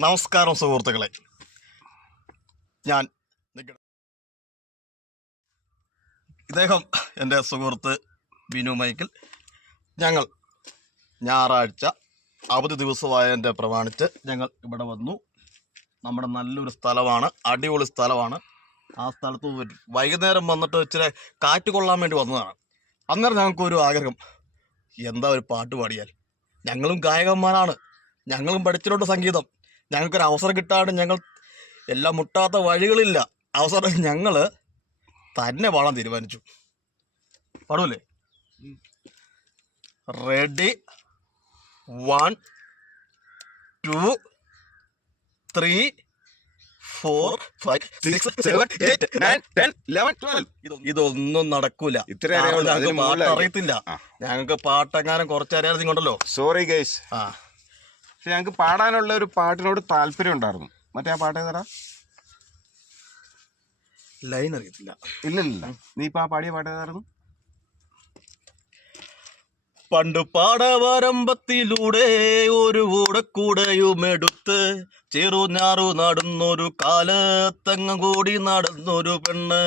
നമസ്കാരം സുഹൃത്തുക്കളെ, ഞാൻ ഇദ്ദേഹം എൻ്റെ സുഹൃത്ത് ബിനു മൈക്കിൾ. ഞങ്ങൾ ഞായറാഴ്ച അവധി ദിവസമായതിൻ്റെ പ്രമാണിച്ച് ഞങ്ങൾ ഇവിടെ വന്നു. നമ്മുടെ നല്ലൊരു സ്ഥലമാണ്, അടിപൊളി സ്ഥലമാണ്. ആ സ്ഥലത്ത് വൈകുന്നേരം വന്നിട്ട് ഇച്ചിരി കാറ്റ് കൊള്ളാൻ വേണ്ടി വന്നതാണ്. അന്നേരം ഞങ്ങൾക്കൊരു ആഗ്രഹം, എന്താ ഒരു പാട്ട് പാടിയാൽ. ഞങ്ങളും ഗായകന്മാരാണ്, ഞങ്ങളും പഠിച്ചിട്ടുണ്ട് സംഗീതം. ഞങ്ങൾക്കൊരു അവസരം കിട്ടാണ്ട് ഞങ്ങൾ എല്ലാം മുട്ടാത്ത വഴികളില്ല. അവസരം ഞങ്ങൾ തന്നെ പാടാൻ തീരുമാനിച്ചു. പാടൂല്ലേ? റെഡി, 1 2 3 4 5 6 7 8 9 10 11 12. ഇതൊന്നും നടക്കൂല. ഞങ്ങൾക്ക് പാട്ട് അറിയത്തില്ല. ഞങ്ങൾക്ക് പാട്ടെങ്ങാനും കുറച്ചറിയാറുണ്ടല്ലോ. Sorry guys. പക്ഷെ ഞങ്ങൾക്ക് പാടാനുള്ള ഒരു പാട്ടിനോട് താല്പര്യം ഉണ്ടായിരുന്നു. മറ്റേ ആ പാട്ട് ഏതാ? ലൈൻ അറിയത്തില്ല. ഇല്ല, നീ ഇപ്പൊ ആ പാടിയ പാട്ട് ഏതായിരുന്നു? പണ്ട് പാടവരമ്പത്തിലൂടെ ഒരു കൂടക്കൂടയുമെടുത്ത് ചെറുഞാറു നടന്നൊരു കാലത്തങ്ങ കൂടി നടന്നൊരു പെണ്ണ്.